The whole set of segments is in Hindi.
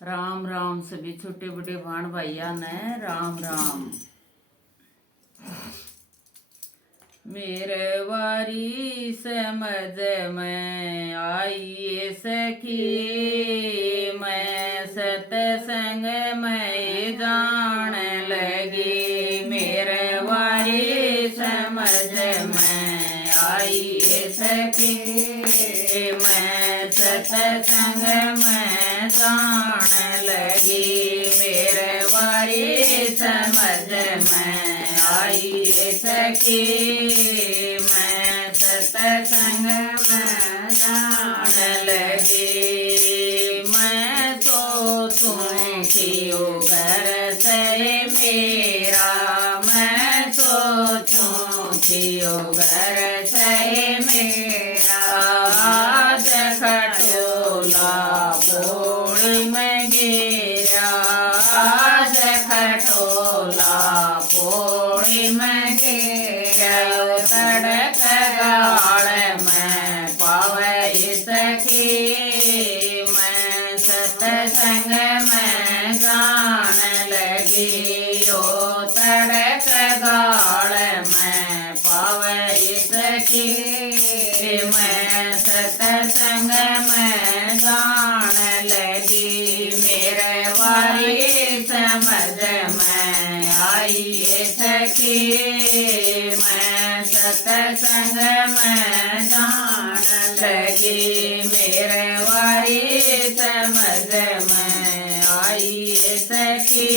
राम राम सभी छोटे बड़े भाण भाइया ने राम राम। मेरे वारी समझ में आई सखी, मैं सतसंग में जान लगी। मेरे वारी समझ में आई सखी, मैं सतसंग में जान लगी। मेरे वारी समझ में आई सखी, मैं सतसंग में जान लगी। मैं तो तुम थियो घर से मेरा, मैं तो तुम थियो घर से मेरा। आज खटोला पोड़ी में गिरा, आज खटोला पोड़ी में गिरा। तड़क गाड़ में पावे सखी, मैं सतसंग में जान लगी। ओ तड़क गाड़ में पावे सखी, मैं सतसंग में जान लगी। मेरे वारी समझ में आई सखी, मैं सतसंग में जान लगी। मेरे वारी समझ में आई सखी,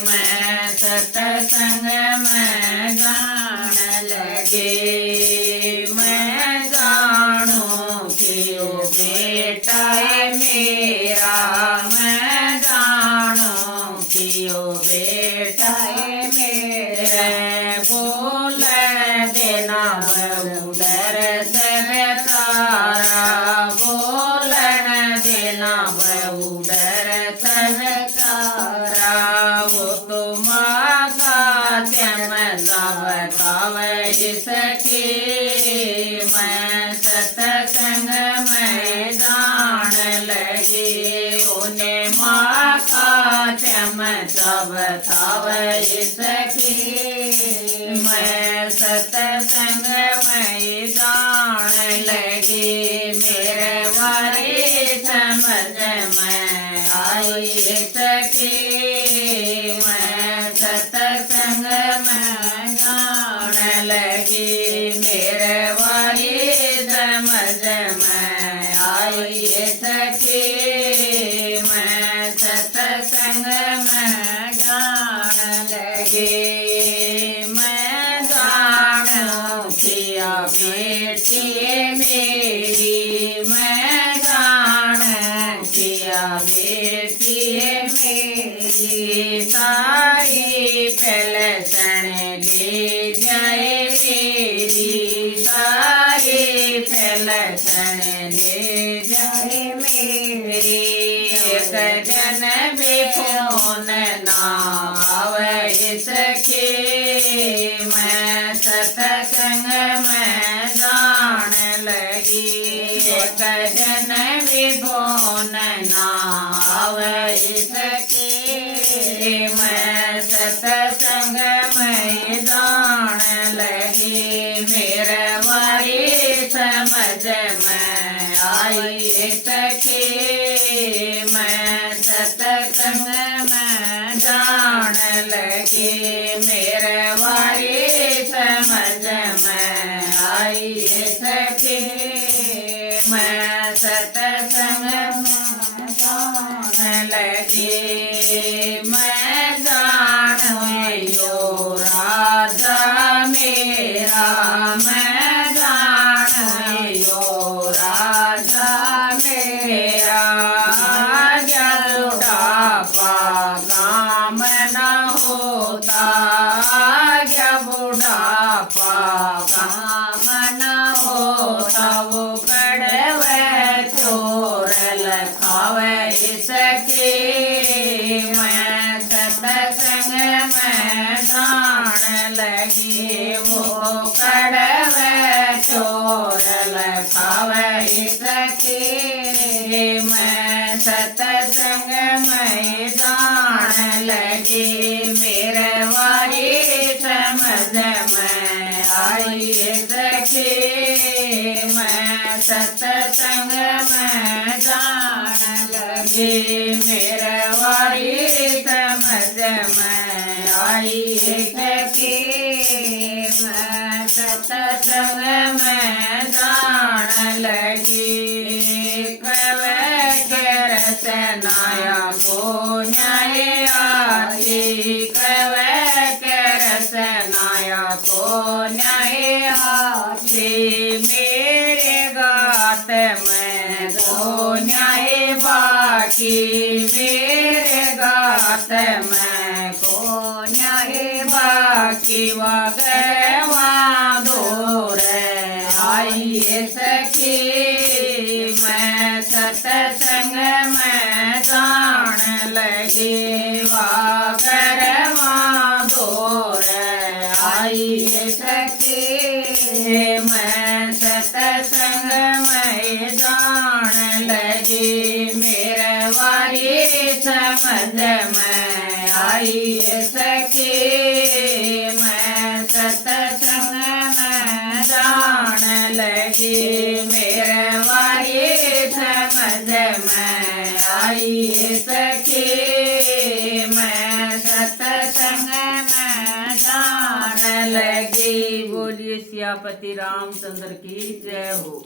मैं सतसंग में जान लगी। मैं जानू कि ओ बेटा है मेरा, मैं जानू कि ओ बेटा है मेरा। बोल देना बहुडर से तारा, बोलन देना बहुडर से तारा। वो तो माँ का चमला बतावे सखी, मैं सतसंग में जान लगी। उन्हें माँ का चमचा बतावे सखी, मैं सतसंग में जान लगी। मेरे वारी समझ में आई सखी, मैं सतसंग में जान लगी। मेरे वारी समझ में आई सखी, मैं सतसंग में जान लगी। मैं जानू किया बेटी मेरी, मैं जानू किया बेटी मेरी। सारी पलसन ले जाए मेरी, सारी पलसन ले जाए मेरी। एक जन भी फोन ना आवे सखी, मैं सतसंग में जान लगी। एक जन भी फोन ना आवे सखी, मैं सतसंग में जान लगी। मेरे वारी समझ में आई सखी, मैं सतसंग में जान लगी। मेरे वारी समझ में आई सखी, मैं सतसंग में जान लगी। मैं जानू यो राजा मेरा, मैं जानू यो राजा मेरा। जब बुढ़ापा काम न होता, जब बुढ़ापा काम न होता। वो कड़वे चोर लखावे सखी, मैं सतसंग में जान लगी। वो कड़वे चोर लखावे सखी, मैं सतसंग संग मैं जान लगी मेरे वारी समझ में आई सखी मैं सत्संग में जान लगी मेरे वारी समझ में आई सखी मैं सत्संग में जान लगी रसनाया को न्याय आती रसनाया को न्याय आती मेरे गात में को न्याय बाकी मेरे गात में को न्याय बाकी वगर वहाँ दूर आई सखी मैं सत्संग में जान लगी वागर दूर आई सखी मैं सत्संग में जान लगी मेरे वारी समझ में आई सखी मैं सत्संग में जान लगी मेरे वारी समझ में आई सखी मैं सत्संग में जान लगी। बोलिए सियापति रामचंद्र की जय हो।